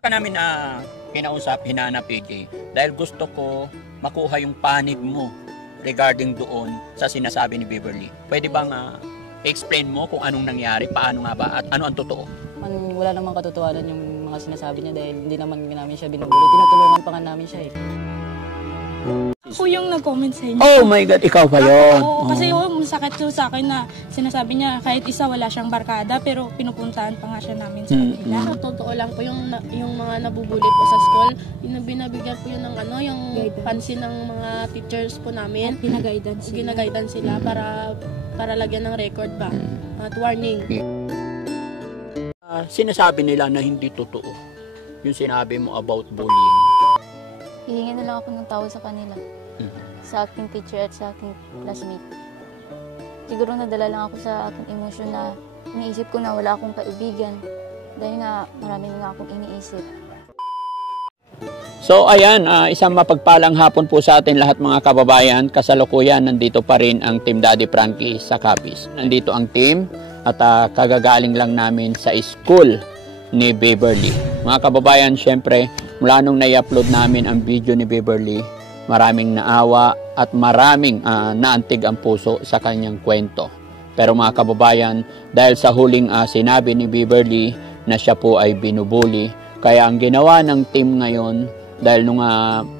Ka namin na kinausap, hinanap AJ, dahil gusto ko makuha yung panig mo regarding doon sa sinasabi ni Beverly. Pwede bang explain mo kung anong nangyari, paano nga ba, at ano ang totoo? Wala namang katotohanan yung mga sinasabi niya dahil hindi naman namin siya binubuli. Tinutulungan pa nga namin siya eh. Ako yung nag-comment sa inyo. Oh my God, ikaw ba yun? Oo, kasi masakit yun sa akin na sinasabi niya kahit isa wala siyang barkada pero pinupuntahan pa nga siya namin sa kanila. Totoo lang po yung mga nabubuli po sa school, yung binabigyan po yun ng yung pansin ng mga teachers po namin. Ginaguidance sila para lagyan ng record ba at warning. Sinasabi nila na hindi totoo yung sinabi mo about bullying. Hihingi na lang ako ng tawad sa kanila. Sa aking teacher at sa aking classmate. Siguro nadala lang ako sa aking emosyon na iniisip ko na wala akong kaibigan. Dahil nga marami nga akong iniisip. So ayan, isang mapagpalang hapon po sa atin lahat mga kababayan. Kasalukuyan, nandito pa rin ang Team Daddy Frankie sa Capiz. Nandito ang team at kagagaling lang namin sa school ni Beverly. Mga kababayan, syempre, mula nung nai-upload namin ang video ni Beverly, maraming naawa at maraming naantig ang puso sa kanyang kwento. Pero mga kababayan, dahil sa huling sinabi ni Beverly na siya po ay binubuli, kaya ang ginawa ng team ngayon, dahil nung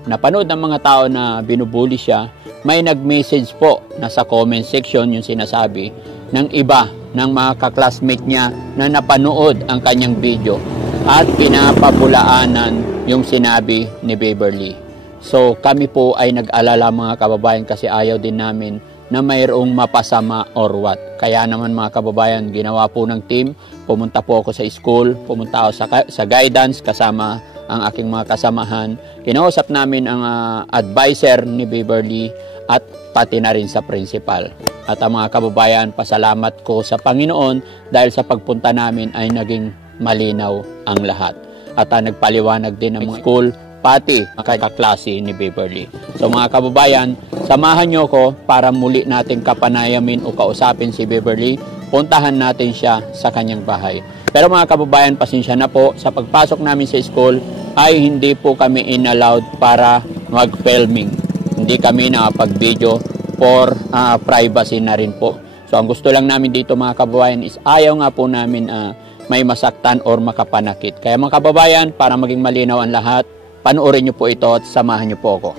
napanood ng mga tao na binubuli siya, may nag-message po na sa comment section yung sinasabi ng iba ng mga kaklasmate niya na napanood ang kanyang video at pinapabulaanan yung sinabi ni Beverly. So kami po ay nag-alala mga kababayan kasi ayaw din namin na mayroong mapasama or what. Kaya naman mga kababayan, ginawa po ng team, pumunta po ako sa school, pumunta ako sa guidance kasama ang aking mga kasamahan. Kinausap namin ang advisor ni Beverly at pati na rin sa principal. At ang mga kababayan, pasalamat ko sa Panginoon dahil sa pagpunta namin ay naging malinaw ang lahat. At nagpaliwanag din ng mga school, pati ang kaklase ni Beverly. So mga kababayan, samahan nyo ko para muli natin kapanayamin o kausapin si Beverly. Puntahan natin siya sa kanyang bahay. Pero mga kababayan, pasensya na po, sa pagpasok namin sa school ay hindi po kami inallowed para mag-filming. Hindi kami nakapag-video for privacy na rin po. So ang gusto lang namin dito mga kababayan is ayaw nga po namin may masaktan or makapanakit. Kaya mga kababayan, para maging malinaw ang lahat, panoorin nyo po ito at samahan nyo po ako.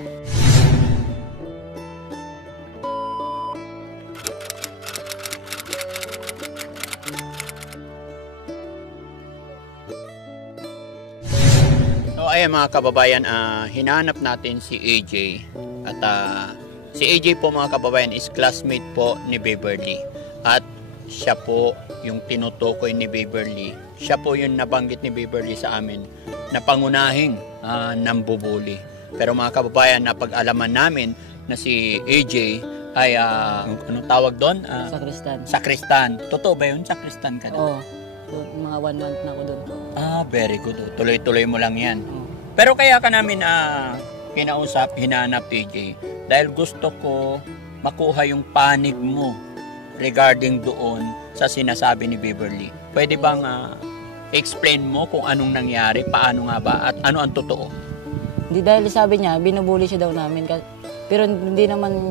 So ayan mga kababayan, hinanap natin si AJ. At si AJ po mga kababayan is classmate po ni Beverly. At siya po yung tinutukoy ni Beverly. Siya po yung nabanggit ni Beverly sa amin na pangunahing nambubuli. Pero mga kababayan, napag-alaman namin na si AJ ay anong tawag doon? Sakristan. Sakristan. Totoo ba yun? Sakristan ka doon? Oo. Mga 1 month na ako doon. Very good. Tuloy-tuloy mo lang yan. Pero kaya ka namin kinausap, hinanap AJ, dahil gusto ko makuha yung panig mo regarding doon sa sinasabi ni Beverly. Pwede bang explain mo kung anong nangyari, paano nga ba, at ano ang totoo? Hindi, dahil sabi niya, binubuli siya daw namin. Pero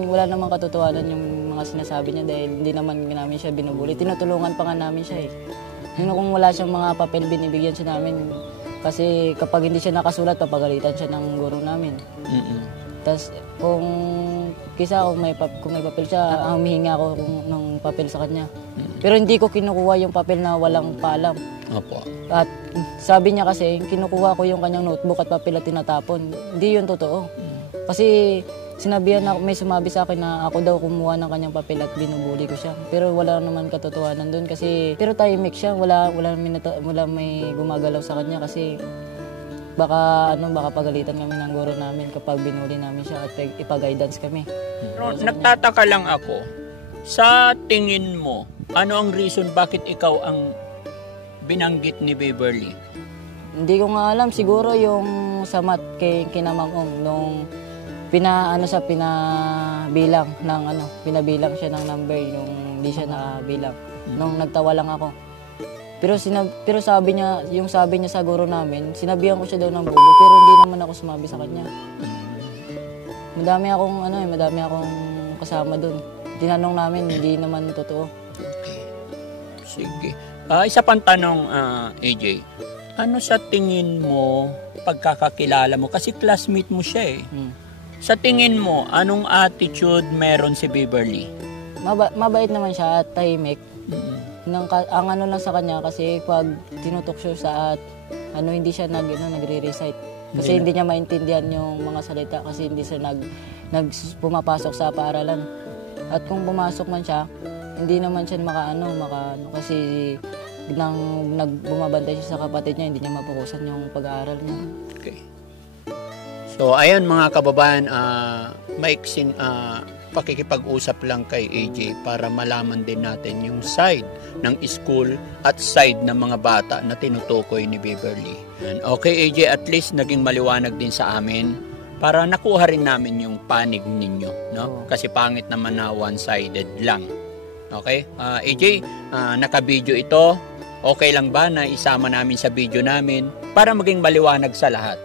wala namang katotohanan yung mga sinasabi niya dahil hindi naman namin siya binubuli. Tinutulungan pa nga namin siya eh. Kung wala siyang mga papel, binibigyan siya namin. Kasi kapag hindi siya nakasulat, papagalitan siya ng guro namin. Tapos kung may papel siya, humihingi ako ng papel sa kanya. Pero hindi ko kinukuha yung papel na walang paalam. Opo. At sabi niya kasi, kinukuha ko yung kanyang notebook at papel at tinatapon. Hindi yun totoo. Kasi may sumabi sa akin na ako daw kumuha ng kanyang papel at binubuli ko siya. Pero wala naman katotohanan doon kasi, pero tahimik siya, wala may gumagalaw sa kanya kasi baka pagalitan kami ng guro namin kapag binuli namin siya at ipa-guidance kami. Pero nagtataka lang ako, sa tingin mo, ano ang reason bakit ikaw ang binanggit ni Beverly? Hindi ko nga alam, siguro yung sa math kina Ma'am nung pinabilang siya ng number yung hindi siya nakabilang. Nung nagtawa lang ako. Pero sabi niya sa guro namin, sinabihan ko siya daw ng bobo, pero hindi naman ako sumabi sa kanya. Madami akong kasama doon. Tinanong namin, hindi naman totoo. Okay. Sige. Isa pang tanong, AJ. Ano sa tingin mo, pagkakakilala mo? Kasi classmate mo siya eh. Sa tingin mo, anong attitude meron si Beverly? Mabait naman siya at tahimik. Ang ano lang sa kanya, kasi pag tinutok siya sa hindi siya nagre-recite. Kasi hindi niya maintindihan yung mga salita kasi hindi siya pumapasok sa paaralan. At kung pumasok man siya, hindi naman siya makaano kasi bumabantay siya sa kapatid niya, hindi niya mapukusan yung pag-aaral niya. Okay. So, ayan mga kababayan, maiksing pakikipag-usap lang kay AJ para malaman din natin yung side ng school at side ng mga bata na tinutukoy ni Beverly. Okay AJ, at least naging maliwanag din sa amin para nakuha rin namin yung panig ninyo, no? Kasi pangit naman na one-sided lang. Okay? AJ, naka-video ito. Okay lang ba na isama namin sa video namin para maging maliwanag sa lahat?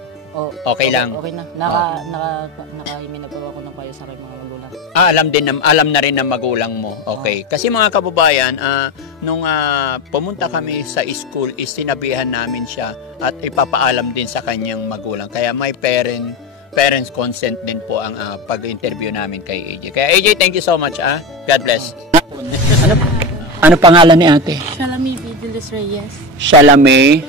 Okay lang. Okay na. Nakahimin na po ako ng payo sa aking mga magulang. Alam na rin ng magulang mo. Okay. Kasi mga kababayan, nung pumunta kami sa school, sinabihan namin siya at ipapaalam din sa kanyang magulang. Kaya may parents consent din po ang pag-interview namin kay AJ. Kaya AJ, thank you so much. God bless. Ano pangalan ni ate? Shalame B. De Los Reyes. Shalame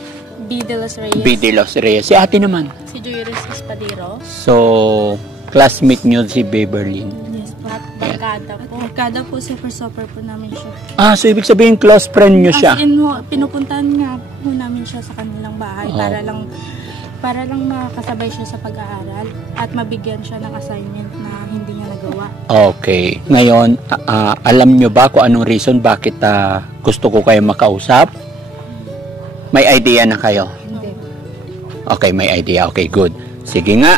B. De Los Reyes. B. De Los Reyes. Si ate naman? Si Joyris Espadero. So, classmate nyo si Beverly. Yes po. Barkada po. Barkada po, super po namin siya. So ibig sabihin close friend nyo siya? As in, pinupuntahan nga po namin siya sa kanilang bahay para lang makasabay siya sa pag-aaral at mabigyan siya ng assignment na hindi niya nagawa. Okay. Ngayon, alam nyo ba kung anong reason bakit gusto ko kayo makausap? May idea na kayo? Hindi. Okay, may idea. Okay, good. Sige nga,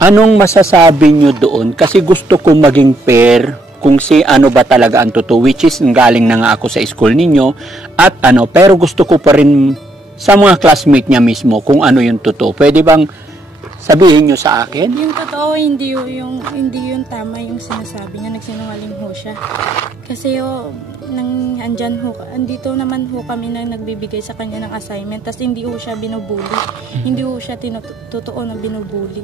anong masasabi nyo doon? Kasi gusto ko maging fair kung ano ba talaga ang totoo, which is galing na nga ako sa school ninyo at pero gusto ko pa rin sa mga classmate niya mismo kung ano yung totoo. Pwede bang sabihin nyo sa akin? Yung totoo, hindi yung tama yung sinasabi niya, nagsinungaling ho siya. Kasi andito naman ho kami na nagbibigay sa kanya ng assignment, tapos hindi ho siya binubuli. Hindi ho siya totoo na binubuli.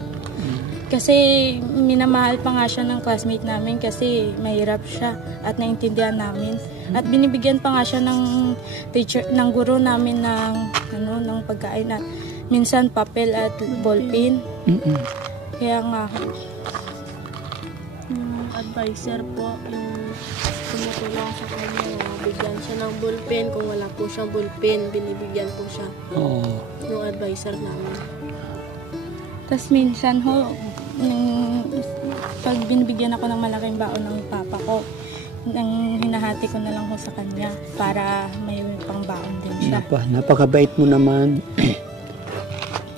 Kasi minamahal pa nga siya ng classmate namin kasi mahirap siya at naintindihan namin. At binibigyan pa nga siya ng guro namin ng pagkain at minsan papel at ballpen. Kaya nga advisor po yung tumutulong sa kanya, bigyan siya ng ballpen. Kung wala po siyang ballpen, binibigyan po siya yung advisor namin. Tapos minsan pag binibigyan ako ng malaking baon ng papa ko, hinahati ko na lang ho sa kanya para may pang baon din siya. Napakabait mo naman.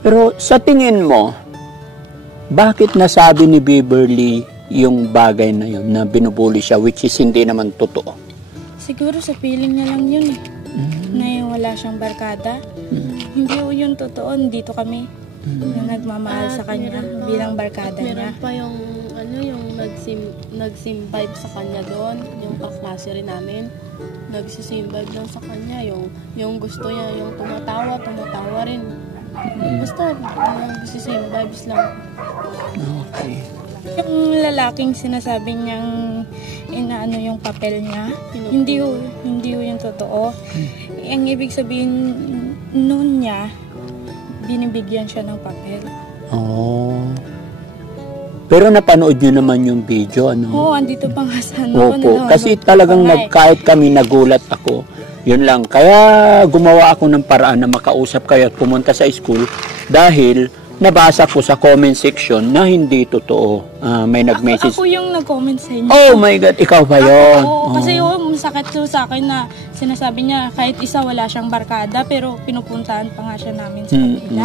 Pero sa tingin mo, bakit nasabi ni Beverly yung bagay na yun, na binubuli siya, which is hindi naman totoo? Siguro sa feeling niya lang yun na wala siyang barkada. Hindi ho yun totoo, dito kami na nagmamahal sa kanya bilang barkada niya. Meron pa yung nag-sim-vibe sa kanya doon, yung kaklase rin namin. Nagsisim-vibe lang sa kanya, yung gusto niya, yung tumatawa rin. Basta nagsisim-vibes lang. Okay. Yung lalaking sinasabi niyang inaano yung papel niya, hindi ho yung totoo. Ang ibig sabihin noon niya, binibigyan siya ng papel. Pero napanood nyo naman yung video, Oo, andito pa nga sa Opo, kasi talagang kahit kami nagulat ako. Yun lang. Kaya gumawa ako ng paraan na makausap kayo at pumunta sa school dahil nabasa ko sa comment section na hindi totoo. May nag-message. Ako yung nag-comment sa inyo. Oh my God, ikaw ba yun? Kasi masakit sa akin na sinasabi niya kahit isa wala siyang barkada pero pinupuntahan pa nga siya namin sa kanila.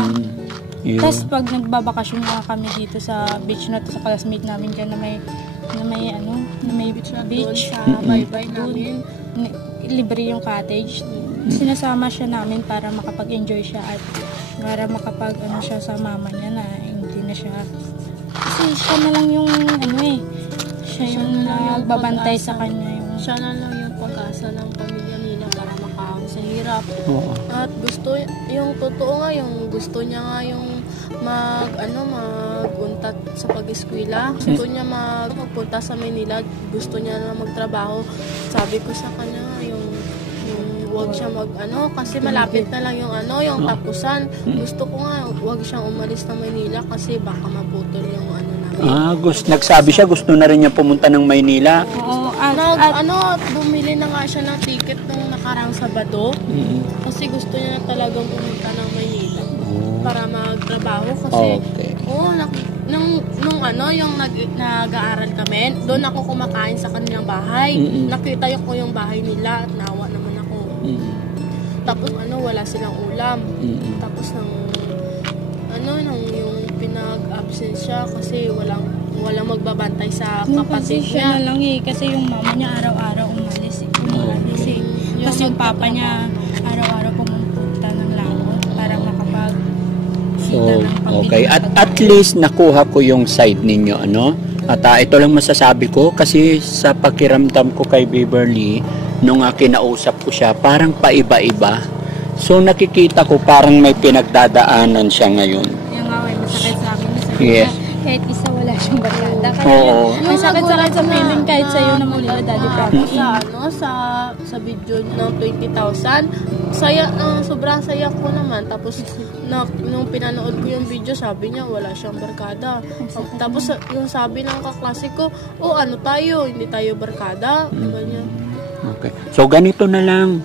Tapos pag nagbabakasyon nga kami dito sa beach na to, sa classmate namin dyan na may beach. Sa baybay namin. Libre yung cottage. sinasama siya namin para makapag-enjoy siya at para makapag-ano siya sa mama niya na hindi na siya. Kasi siya na lang yung siya yung nagbabantay sa kanya. Siya na lang yung pag-asa ng pamilya nila para makaahon sa hirap. Oo. At gusto, yung totoo nga, yung gusto niya nga yung maguntat sa pag-eskwela. Gusto niya magpunta sa Manila. Gusto niya na magtrabaho. Sabi ko sa kanya, yung wag siya kasi malapit na lang yung tapusan. Gusto ko nga, wag siyang umalis ng Manila kasi baka maputol yung namin. Nagsabi siya, gusto na rin niya pumunta ng Maynila. Oo, bumili na nga siya ng ticket nung nakarang Sabado. Kasi gusto niya na talagang pumunta ng Maynila para magtrabaho kasi yung nag-aaral kami, doon ako kumakain sa kanilang bahay. Nakita ko yung bahay nila at nawa naman ako. Tapos wala silang ulam. Tapos yung pinag-absent siya kasi walang magbabantay sa kapatid siya niya. na lang kasi yung mama niya araw-araw umalis. Kasi yung papa niya araw-araw pumunta ng Laos para makapag-kita ng pamilya. Okay. At least nakuha ko yung side ninyo, At ito lang masasabi ko kasi sa pakiramdam ko kay Beverly, nung kinausap ko siya, parang paiba-iba. So nakikita ko parang may pinagdadaanan siya ngayon. Yung may masakit sa amin. Yes. Kahit isa wala siyang barkada. Oo. May sakit-sakit sa feeling kahit sa'yo na muli na Daddy Frankie. Sa video ng 20,000, sobrang saya ko naman. Tapos nung pinanood ko yung video, sabi niya wala siyang barkada. Tapos yung sabi ng kaklase ko, tayo, hindi tayo barkada. Okay. So ganito na lang,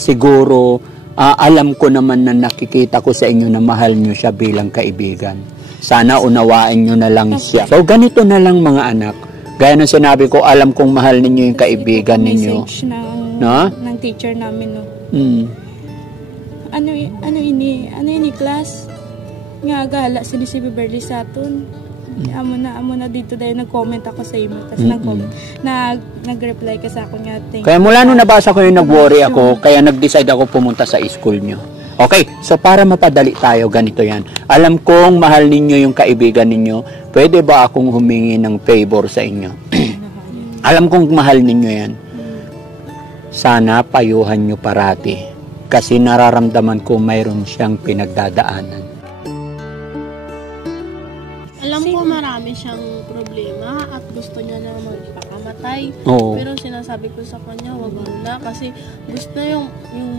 siguro alam ko naman na nakikita ko sa inyo na mahal nyo siya bilang kaibigan. Sana unawain nyo na lang siya. So ganito na lang mga anak. Gaya ng sinabi ko, alam kong mahal ninyo yung kaibigan ninyo. Message ng teacher namin, Ano ini class? Nga gala si Beverly sa aton. Amo na dito dahil nag-comment ako sa imo. Tapos nag-reply ka sa ako nga. Kaya mula nung nabasa ko yung nag-worry ako, kaya nag-decide ako pumunta sa school nyo. Okay, so para mapadali tayo, ganito yan. Alam kong mahal ninyo yung kaibigan ninyo. Pwede ba akong humingi ng favor sa inyo? Alam kong mahal ninyo yan. Sana payuhan nyo parati. Kasi nararamdaman ko mayroon siyang pinagdadaanan. Alam ko marami siyang problema at gusto niya na magpakamatay. Pero sinasabi ko sa kanya, wag muna kasi gusto yung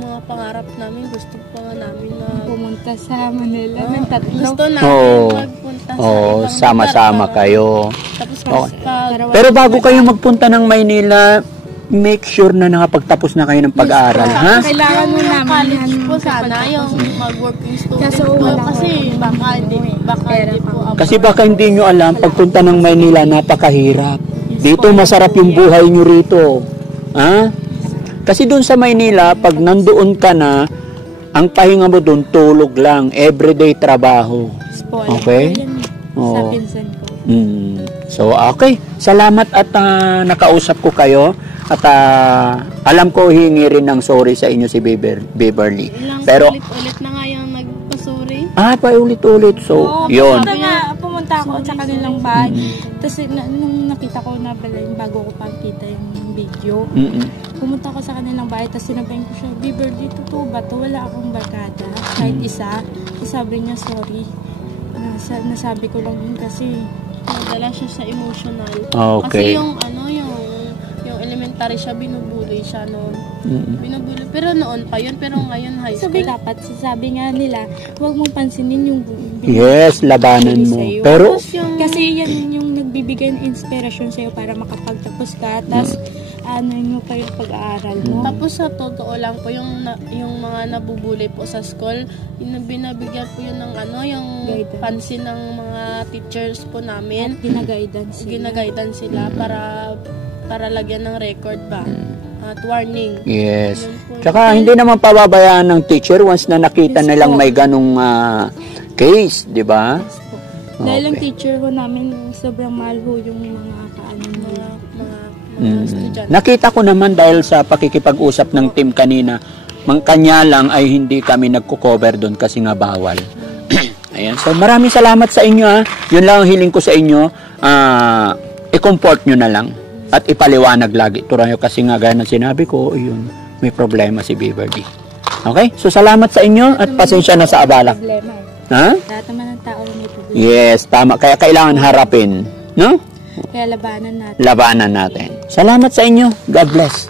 mga pangarap namin, gusto pa namin na pumunta sa Manila ng tatlo. Gusto namin magpunta sa ibang sama-sama lugar kayo. Tapos pero bago kayo magpunta ng Maynila, make sure na nakapagtapos na kayo ng pag-aaral, ha? Kailangan mo namin college po sana yung mag-working student kasi baka hindi po ako. Kasi baka hindi nyo alam, pagpunta ng Maynila, napakahirap. Dito masarap yung buhay nyo rito. Ha? Kasi doon sa Maynila, pag nandoon ka na, ang pahinga mo doon, tulog lang. Everyday trabaho. Okay? Sa pinsan ko. So, okay. Salamat at nakausap ko kayo. At alam ko hingi rin ng sorry sa inyo si Beverly. Pero ulit na nga yung nagpasuri. Paulit-ulit. So, yun. Pumunta ako sa kanilang bahay. Tapos nung nakita ko na pala yung bago ko pakita yung video, pumunta ako sa kanilang bahay. Tapos sinabihin ko siya, Beverly, totoo ba to? Wala akong barkada. Kahit isa. Tapos sabi niya, sorry. Nasabi ko lang yun kasi nadala siya sa emotional. Okay. Kasi yung elementary siya, binubuli siya noon. Binubuli. Pero noon pa yun, pero ngayon high school. Dapat sabi nga nila, huwag mong pansinin yung yes, labanan mo. Sa'yo. Pero kasi yan yung nagbibigay ng inspirasyon sa'yo para makapagtapos ka. Tapos nyo pa yung pag-aaral mo. Tapos sa totoo lang po, yung mga nabubuli po sa school, binabigyan po yun ng yung pansin ng mga teachers po namin. Gina-guidance sila para lagyan ng record ba at warning. Yes. Tsaka hindi naman pababayaan ng teacher once na nakita nilang may ganong case, di ba? Dahil ang teacher ho namin, sobrang mahal ho yung mga mga estudyante. Nakita ko naman dahil sa pakikipag-usap ng team kanina, Kanya lang ay hindi kami nagko-cover doon kasi nga bawal. Ayan. So maraming salamat sa inyo ha. Yun lang ang hiling ko sa inyo. I-comfort nyo na lang at ipaliwanag lagi. Turanyo kasi nga gaya ng sinabi ko, yun, may problema si Beverly. Okay? So salamat sa inyo at pasensya na sa abala. Problema. Ha? Lahat naman ng tao may problema. Yes, tama. Kaya kailangan harapin. No? Kaya labanan natin. Labanan natin. Salamat sa inyo. God bless.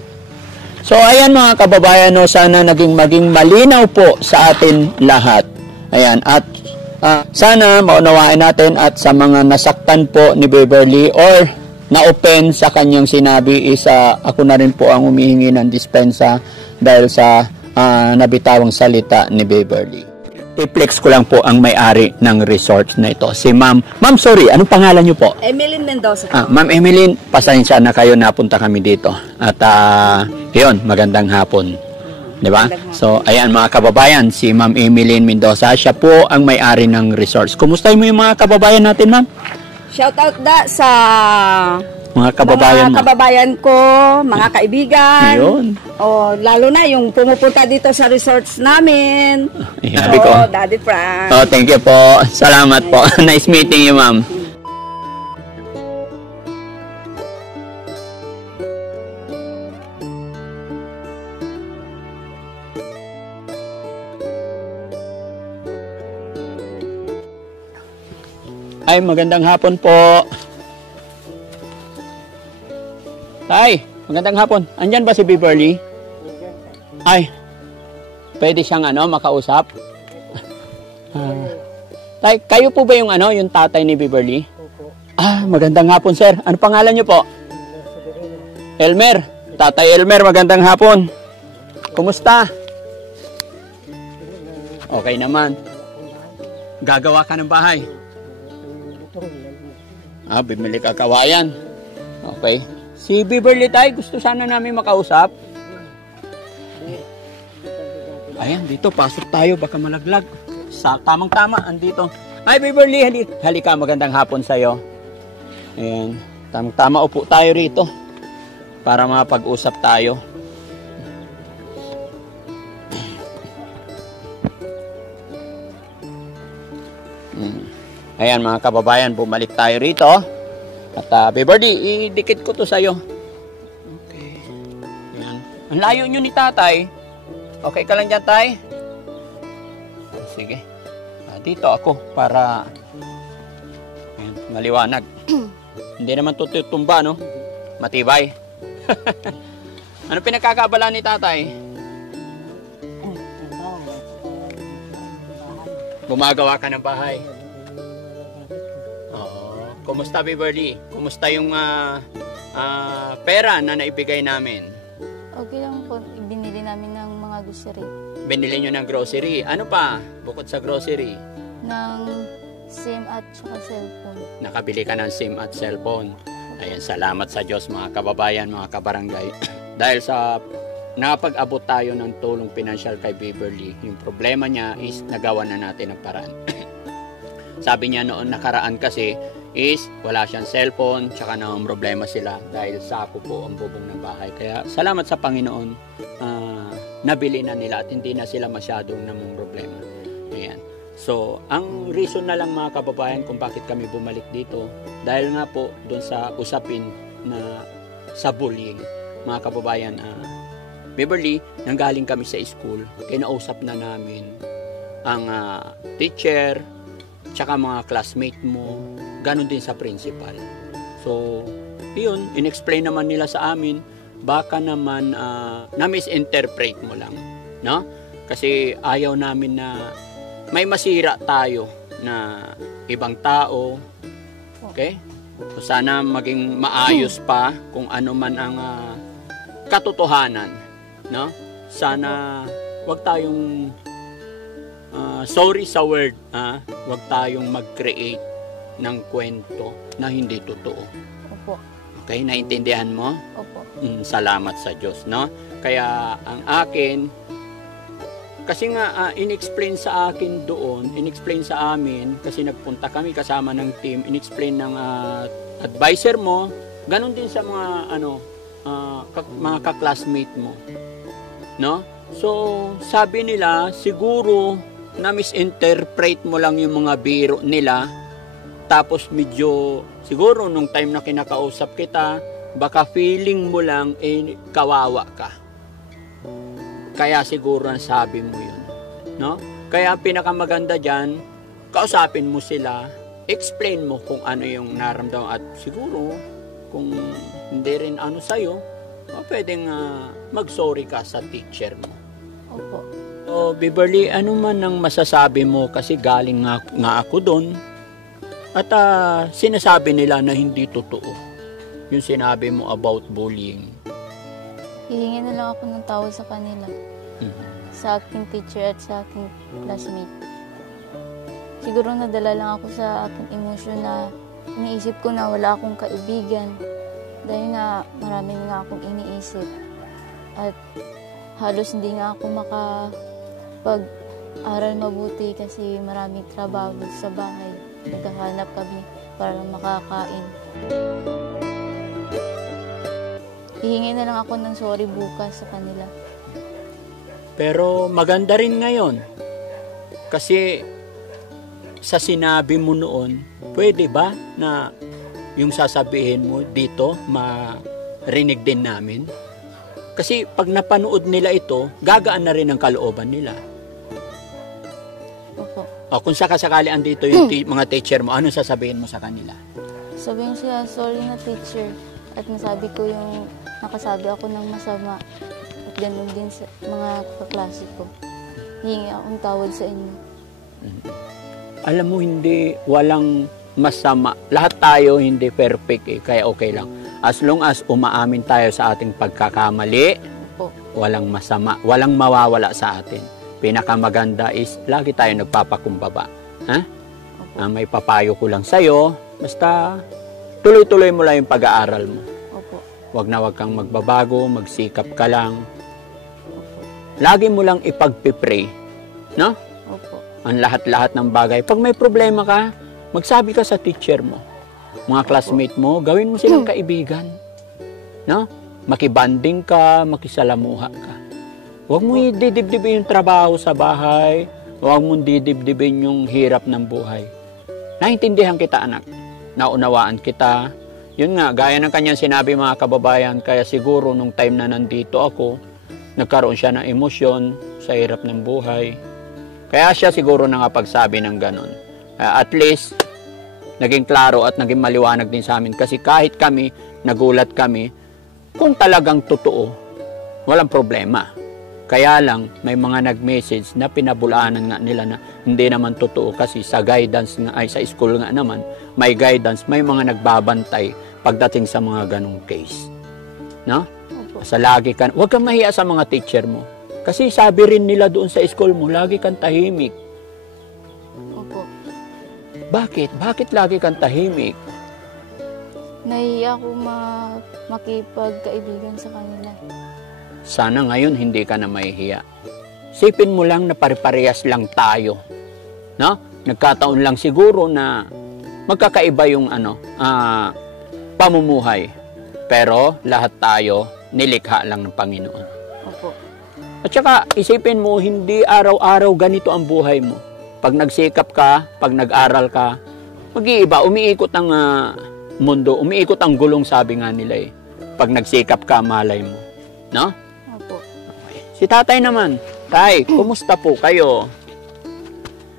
So ayan mga kababayan, no, sana maging malinaw po sa atin lahat. Ayan, at sana maunawain natin at sa mga nasaktan po ni Beverly or na-open sa kanyang sinabi is ako na rin po ang humihingi ng dispensa dahil sa nabitawang salita ni Beverly. I-flex ko lang po ang may-ari ng resort na ito. Si Ma'am. Ma'am, sorry, anong pangalan niyo po? Emeline Mendoza. Ma'am Emeline, pasensya na kayo napunta kami dito. At yun, magandang hapon. Di ba? So, ayan mga kababayan, si Ma'am Emeline Mendoza, siya po ang may-ari ng resorts. Kumustahin mo yung mga kababayan natin, Ma'am? Shout out sa Mga kababayan mo. kababayan ko, mga kaibigan. Ayun. Lalo na yung pumupunta dito sa resorts namin. Sabi ko. Daddy Frank. Oh, thank you po. Salamat po. Nice meeting you, Ma'am. Ay, magandang hapon po. Tay, magandang hapon. Andyan ba si Beverly? Ay, pwede siyang makausap? Tay, kayo po ba yung yung tatay ni Beverly? Magandang hapon, sir. Ano pangalan niyo po? Elmer. Tatay Elmer, magandang hapon. Kumusta? Okay naman. Gagawa ka ng bahay? Bibili ka kawayan. Okay. Si Beverly tay, gusto sana namin makausap. Ayan, dito, pasok tayo, baka malaglag. Tamang-tama, andito. Ay, Beverly, halika, magandang hapon sa'yo. Ayan, tamang-tama, upo tayo rito. Para mapag-usap tayo. Ayan mga kababayan, bumalik tayo rito. At Beverly, idikit ko to sa'yo. Okay. Ayan. Ang layo nyo ni tatay. Okay ka lang dyan, tay? Sige. Dito ako para ayan, maliwanag. Hindi naman tutumba, no? Matibay. Ano pinagkakaabala ni tatay? Gumagawa ka ng bahay. Kumusta, Beverly? Kumusta yung pera na naibigay namin? Okay lang po, binili namin ng mga grocery. Binili nyo ng grocery. Ano pa bukod sa grocery? Ng SIM at saka cellphone. Nakabili ka ng SIM at cellphone. Ayan, salamat sa Diyos mga kababayan, mga kabarangay. Dahil sa nakapag-abot tayo ng tulong pinansyal kay Beverly, yung problema niya is nagawa na natin ang paraan. Sabi niya noon nakaraan kasi is wala siyang cellphone, tsaka na problema sila dahil sako po ang bubong ng bahay. Kaya salamat sa Panginoon, nabili na nila at hindi na sila masyadong namang problema. Ayan. So, ang reason na lang mga kababayan kung bakit kami bumalik dito, dahil nga po doon sa usapin na sa bullying. Mga kababayan, Beverly, nanggaling kami sa school, kinausap na namin ang teacher, tsaka mga classmate mo, ganun din sa principal. So, yun, in-explain naman nila sa amin, baka naman na-misinterpret mo lang, no? Kasi ayaw namin na may masira tayo na ibang tao, okay? So, sana maging maayos pa kung ano man ang katotohanan, no? Sana wag tayong sorry sa word, wag tayong mag-create ng kwento na hindi totoo. Opo. Okay, naintindihan mo? Opo. Salamat sa Diyos, no? Kaya ang akin, kasi nga in-explain sa akin doon, in-explain sa amin, kasi nagpunta kami kasama ng team, in-explain ng advisor mo, ganun din sa mga mga ka-classmate mo. No? So, sabi nila, siguro na misinterpret mo lang yung mga biro nila. Tapos medyo, siguro nung time na kinakausap kita, baka feeling mo lang, kawawa ka. Kaya siguro nasabi mo yun. No? Kaya pinakamaganda dyan, kausapin mo sila, explain mo kung ano yung naramdaman. At siguro, kung hindi rin ano sa'yo, pwedeng mag-sorry ka sa teacher mo. Opo. So, Beverly, ano man ang masasabi mo kasi galing nga ako doon. At sinasabi nila na hindi totoo yung sinabi mo about bullying. Hihingi na lang ako ng tawad sa kanila. Sa aking teacher at sa aking classmate. Siguro nadala lang ako sa aking emosyon na iniisip ko na wala akong kaibigan. Dahil nga marami nga akong iniisip. At halos hindi nga ako makapag-aral mabuti kasi maraming trabaho sa bahay. Naghahanap kami para makakain. Hihingi na lang ako ng sorry bukas sa kanila. Pero maganda rin ngayon. Kasi sa sinabi mo noon, pwede ba na yung sasabihin mo dito, marinig din namin? Kasi pag napanood nila ito, gagaan na rin ang kalooban nila. Opo. O, kung sakasakali andito yung mga teacher mo, anong sasabihin mo sa kanila? Sabihin siya, sorry na teacher. At nasabi ko yung nakasabi ako ng masama. At ganun din sa mga kaklase ko. Hihingi akong tawad sa inyo. Alam mo, walang masama. Lahat tayo hindi perfect kaya okay lang. As long as umaamin tayo sa ating pagkakamali, Opo. walang masama, walang mawawala sa atin. Pinakamaganda is lagi tayo nagpapakumbaba. Ha? May papayo ko lang sa'yo, basta tuloy-tuloy mo lang yung pag-aaral mo. Opo. Huwag na huwag kang magbabago, magsikap ka lang. Lagi mo lang ipagpipray. No? Opo. Ang lahat-lahat ng bagay. Pag may problema ka, magsabi ka sa teacher mo. Mga classmate mo, gawin mo silang kaibigan. No? Makibanding ka, makisalamuha ka. Huwag mo didibdibin yung trabaho sa bahay. Huwag mo didibdibin yung hirap ng buhay. Naintindihan kita, anak. Naunawaan kita. Yun nga, gaya ng kanyang sinabi mga kababayan, kaya siguro nung time na nandito ako, nagkaroon siya ng emosyon sa hirap ng buhay. Kaya siya siguro nakapagsabi ng ganon. At least, naging klaro at naging maliwanag din sa amin. Kasi kahit kami, nagulat kami, kung talagang totoo, walang problema. Kaya lang, may mga nag-message na pinabulaanan nga nila na hindi naman totoo kasi sa guidance nga, ay sa school nga naman, may guidance, may mga nagbabantay pagdating sa mga ganong case. No? Sa lagi ka, huwag kang mahiya sa mga teacher mo. Kasi sabi rin nila doon sa school mo, lagi kang tahimik. Opo. Bakit? Bakit lagi kang tahimik? Nahiya ako makipagkaibigan sa kanila. Sana ngayon hindi ka na mahihiya. Sipin mo lang na pare-parehas lang tayo. No? Nagkataon lang siguro na magkakaiba yung pamumuhay. Pero lahat tayo nilikha lang ng Panginoon. Opo. At saka isipin mo, hindi araw-araw ganito ang buhay mo. Pag nagsikap ka, pag nag-aral ka, mag-iiba, umiikot ang mundo, umiikot ang gulong, sabi nga nila eh. Pag nagsikap ka, malay mo. No? Opo. Okay. Si tatay naman. Tay, kumusta po kayo?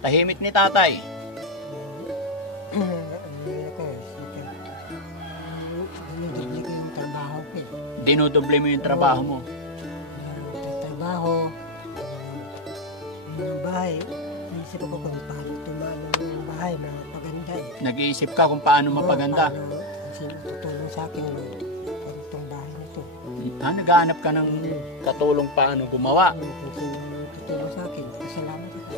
Tahimik ni tatay. Dinudoble mo yung trabaho mo. Trabaho, yung bahay, naisip ako kung paano tumalo yung bahay na maganda eh. Nag-iisip ka kung paano mapaganda. Kasi tutulong sa akin itong bahay na ito. Naghahanap ka ng katulong paano gumawa. Tutulong sa akin, kasalamat ako.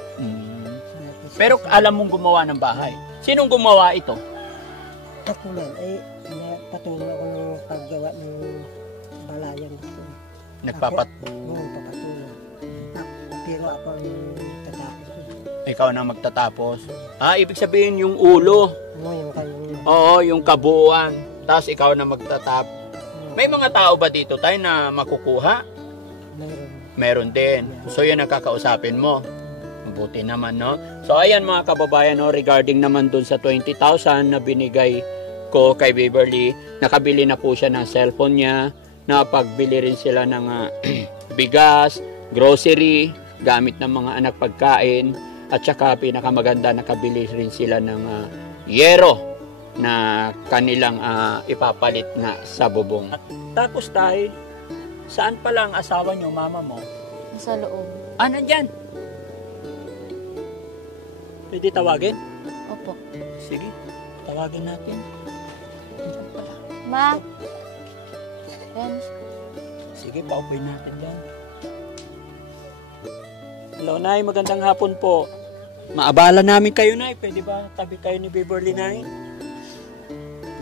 Pero alam mong gumawa ng bahay. Sinong gumawa ito? Takulan, patulong ako ng paggawa ng balayan dito. Nagpapatulong. Pero ako ang tatapos ko. Ikaw na magtatapos. Ibig sabihin yung ulo. Oo, yung kabuuan. Tapos ikaw na magtatap. May mga tao ba dito tayo na makukuha? Mayroon. Meron din. So yun ang kakausapin mo. Mabuti naman, no? So ayan mga kababayan, no, regarding naman dun sa 20,000 na binigay ko kay Beverly, nakabili na po siya ng cellphone niya, napagbili rin sila ng bigas, grocery, gamit ng mga anak pagkain, at saka pinakamaganda, nakabili rin sila ng yero na kanilang ipapalit nga sa bubong. At tapos tayo, saan pala ang asawa niyo, mama mo? Sa loob. Nandyan. Pwede tawagin? Opo. Sige, tawagin natin. Ma? Yan. Sige, paupuin natin yan. Hello, Nay. Magandang hapon po. Maabala namin kayo, Nay. Pwede ba tabi kayo ni Beverly, Nay?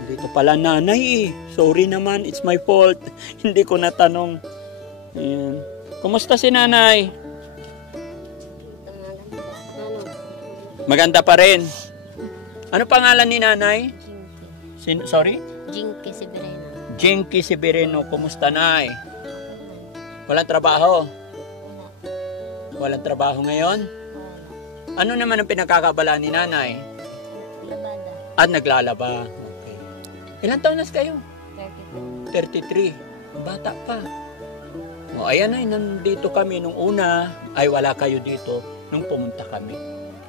Dito pala nanay eh. Sorry naman, it's my fault. Hindi ko natanong. Ayan. Kumusta si nanay? Maganda pa rin. Ano pangalan ni nanay? Sorry? Jinky Severino. Jinky Severino. Kumusta, Nay? Walang trabaho? Walang trabaho ngayon? Ano naman ang pinagkakabala ni nanay? Labada. At naglalaba. Okay. Ilang taon na kayo? 32. 33. Bata pa. O ayan ay, nandito kami nung una. Ay wala kayo dito nung pumunta kami.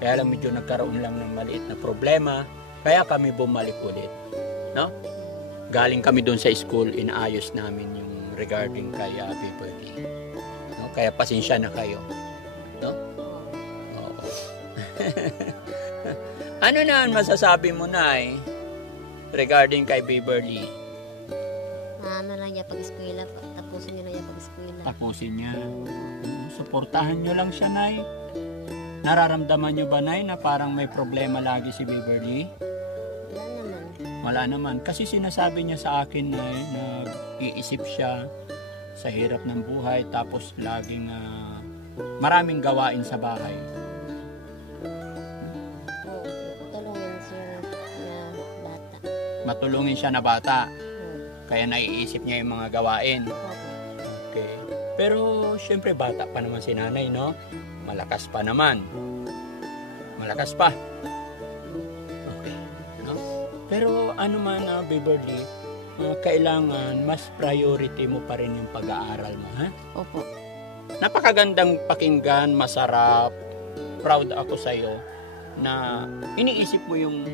Kaya lang medyo nagkaroon lang ng maliit na problema. Kaya kami bumalik ulit. No? Galing kami doon sa school, inaayos namin yung regarding kay Beverly. No? Kaya pasensya na kayo. No? Oo. Ano na masasabi mo, Nay, regarding kay Beverly? Ano lang niya pag-eskwela, tapusin niya lang niya pag-eskwela. Tapusin niya. Suportahan niyo lang siya, Nay. Nararamdaman niyo ba, Nay, na parang may problema lagi si Beverly? Wala naman. Wala naman. Kasi sinasabi niya sa akin, Nay, na iisip siya sa hirap ng buhay, tapos laging maraming gawain sa bahay. Tulungin siya na bata. Matulungin siya na bata. Kaya naiisip niya yung mga gawain. Okay. Pero syempre bata pa naman si nanay, no? Malakas pa naman. Malakas pa. Okay. No? Pero ano man, Beverly, kailangan mas priority mo pa rin yung pag-aaral mo, ha? Opo. Napakagandang pakinggan, masarap. Proud ako sa iyo na iniisip mo yung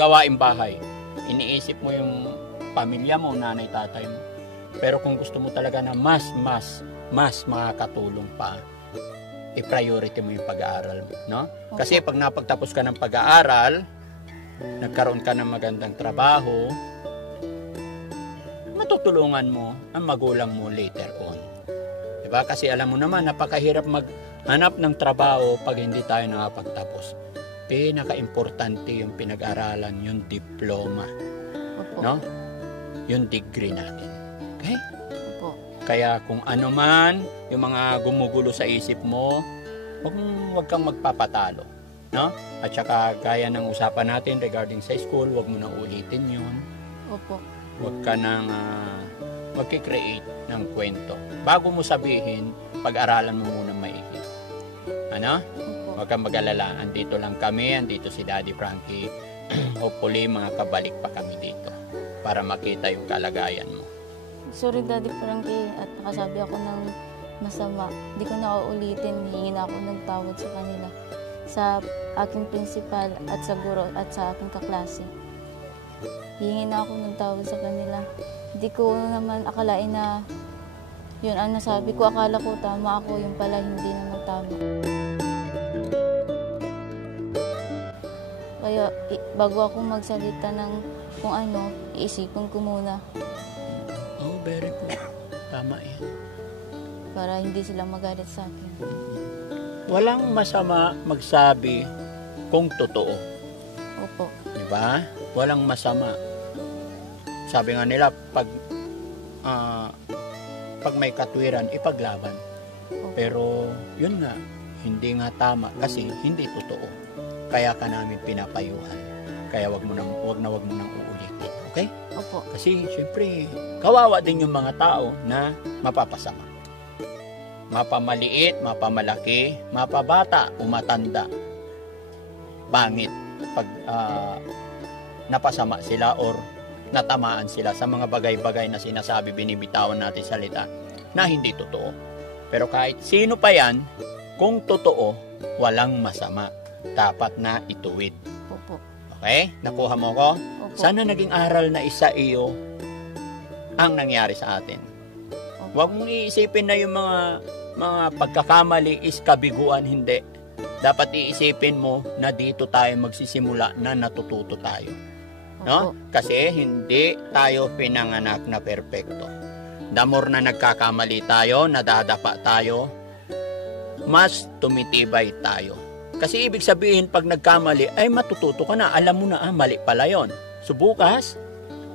gawaing bahay. Iniisip mo yung pamilya mo, nanay, tatay mo. Pero kung gusto mo talaga na mas makakatulong pa, i-priority mo yung pag-aaral mo, no? Kasi pag napagtapos ka ng pag-aaral, nagkaroon ka ng magandang trabaho, matutulungan mo ang magulang mo later on. Diba? Kasi alam mo naman, napakahirap maghanap ng trabaho pag hindi tayo nakapagtapos. Pinaka-importante yung pinag-aralan, yung diploma. Opo. No? Yung degree natin. Okay? Opo. Kaya kung ano man, yung mga gumugulo sa isip mo, huwag kang magpapatalo. No? At saka gaya ng usapan natin regarding sa school, huwag mo nang ulitin yun. Opo. Huwag ka nang magkikreate ng kwento. Bago mo sabihin, pag-aralan mo muna maigi. Ano? Opo. Huwag kang mag-alala. Andito lang kami, andito si Daddy Frankie. Hopefully, makakabalik pa kami dito para makita yung kalagayan mo. Sorry, Daddy Frankie, at nakasabi ako ng masama. Hindi ko na uulitin. Hihingi na ako ng tawad sa kanila. Sa aking principal at sa guro at sa aking kaklase. Hihingi na ako ng tawad sa kanila. Hindi ko naman akalain na yun ang nasabi ko. Akala ko tama ako, yung pala hindi naman tama. Kaya bago ako magsalita ng kung ano, iisipin ko muna. Oh, very good. Tama yan. Para hindi sila magalit sa akin. Walang masama magsabi kung totoo. Opo. Diba? Walang masama. Sabi nga nila, pag may katwiran, ipaglaban. Opo. Pero, yun nga, hindi nga tama kasi hindi totoo. Kaya ka namin pinapayuhan. Kaya wag mo nang uulitin. Okay? Opo. Kasi, syempre, kawawa din yung mga tao na mapapasama. Mapamaliit, mapamalaki, mapabata, umatanda. Pangit pag napasama sila or natamaan sila sa mga bagay-bagay na sinasabi, binibitawan natin salita na hindi totoo. Pero kahit sino pa yan, kung totoo, walang masama. Dapat na ituwid. Opo. Okay? Nakuha mo ko? Opo. Sana naging aral na isa iyo ang nangyari sa atin. Opo. Huwag mong iisipin na yung mga pagkakamali is kabiguan, hindi. Dapat iisipin mo na dito tayo magsisimula na natututo tayo. No? Kasi hindi tayo pinanganak na perpekto. The more na nagkakamali tayo, nadadapa tayo, mas tumitibay tayo. Kasi ibig sabihin, pag nagkamali, ay matututo ka na. Alam mo na, mali pala yun. So bukas,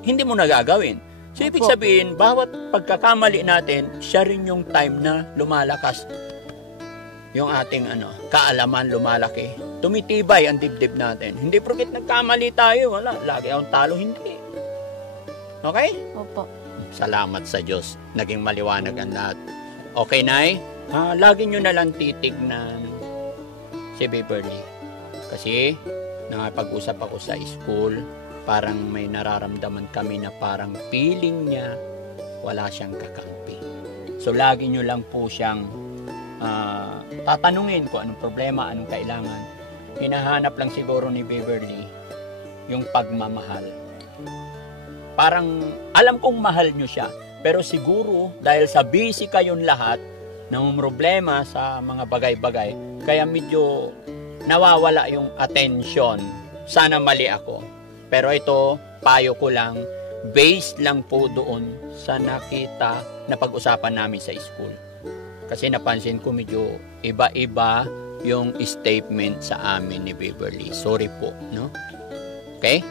hindi mo na gagawin. So ibig sabihin, bawat pagkakamali natin, siya rin yung time na lumalakas yung ating kaalaman, lumalaki. Tumitibay ang dibdib natin. Hindi porket nagkamali tayo, wala, lagi akong talo, hindi. Okay? Opo. Salamat sa Diyos. Naging maliwanag ang lahat. Okay, Nay? Lagi nyo na lang titignan si Beverly. Kasi nakapag-usap ako sa school, parang may nararamdaman kami na parang feeling niya wala siyang kakampi. So lagi nyo lang po siyang tatanungin kung anong problema, anong kailangan. Hinahanap lang siguro ni Beverly yung pagmamahal. Parang alam kong mahal nyo siya, pero siguro dahil sa busy kayong lahat ng problema sa mga bagay-bagay, kaya medyo nawawala yung attention. Sana mali ako. Pero ito, payo ko lang, based lang po doon sa nakita na pag-usapan namin sa school. Kasi napansin ko medyo iba-iba yung statement sa amin ni Beverly. Sorry po, no? Okay?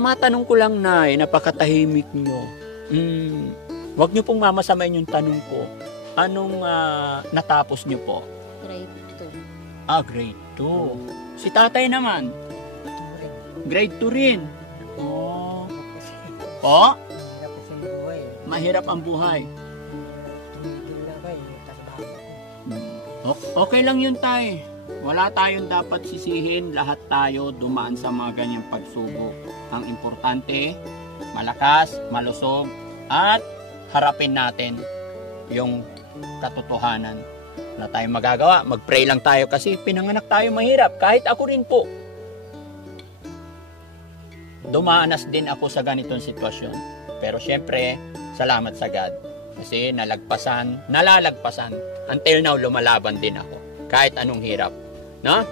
Matanong ko lang, Nay, napakatahimik nyo. Wag nyo pong mamasamain yung tanong ko. Anong natapos nyo po? Grade 2. Grade 2. Si tatay naman? Grade 2 rin. Oh. Po? Mahirap ang buhay. Okay lang yun, tay. Wala tayong dapat sisihin. Lahat tayo dumaan sa mga ganyang pagsubok. Ang importante, malakas, malusog, at harapin natin yung katotohanan na tayo magagawa. Mag-pray lang tayo kasi pinanganak tayo mahirap. Kahit ako rin po. Dumaanas din ako sa ganitong sitwasyon. Pero syempre, salamat sa God. Kasi nalalagpasan. Until now, lumalaban din ako. Kahit anong hirap. No?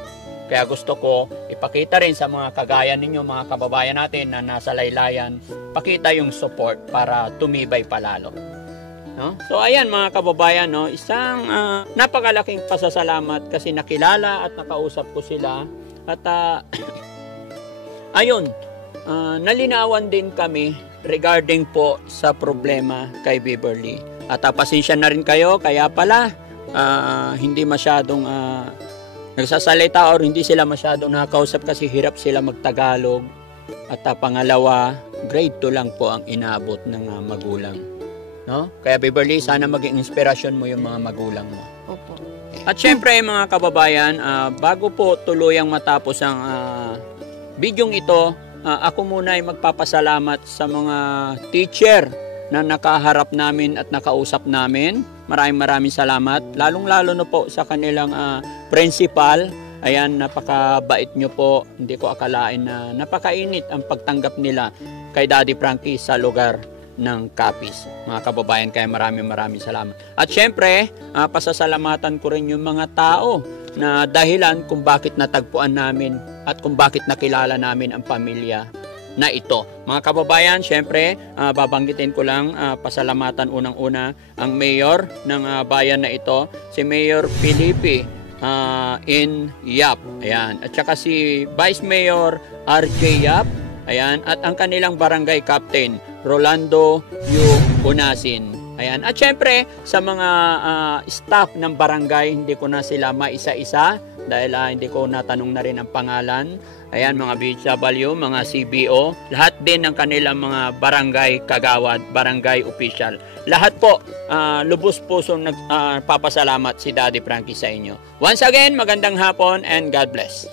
Kaya gusto ko ipakita rin sa mga kagaya ninyo, mga kababayan natin na nasa laylayan, pakita yung support para tumibay palalo. No? So ayan mga kababayan, no? Isang napakalaking pasasalamat kasi nakilala at nakausap ko sila. At ayun, nalinawan din kami regarding po sa problema kay Beverly. At pasensya na rin kayo, kaya pala hindi masyadong nagsasalita or hindi sila masyadong nakakausap kasi hirap sila magtagalog. At pangalawa, grade 2 lang po ang inabot ng magulang. No? Kaya Beverly, sana maging inspirasyon mo yung mga magulang mo. Opo. At syempre mga kababayan, bago po tuluyang matapos ang bidyong ito, ako muna ay magpapasalamat sa mga teacher na nakaharap namin at nakausap namin. Maraming salamat. Lalong-lalo na po sa kanilang principal. Ayan, napakabait nyo po. Hindi ko akalain na napakainit ang pagtanggap nila kay Daddy Frankie sa lugar ng Capiz. Mga kababayan, kaya maraming salamat. At syempre, pasasalamatan ko rin yung mga tao na dahilan kung bakit natagpuan namin at kung bakit nakilala namin ang pamilya na ito. Mga kababayan, syempre, babanggitin ko lang, pasalamatan unang-una ang mayor ng bayan na ito, si Mayor Felipe in Yap. Ayan. At saka si Vice Mayor RJ Yap. Ayan. At ang kanilang barangay captain, Rolando Yu Unasin. Ayan. At syempre, sa mga staff ng barangay, hindi ko na sila maisa-isa. dahil hindi ko natanong na rin ang pangalan. Ayan, mga BHW, mga CBO, lahat din ng kanilang mga barangay kagawad, barangay official. Lahat po, lubos pusong nagpapasalamat si Daddy Frankie sa inyo. Once again, magandang hapon and God bless.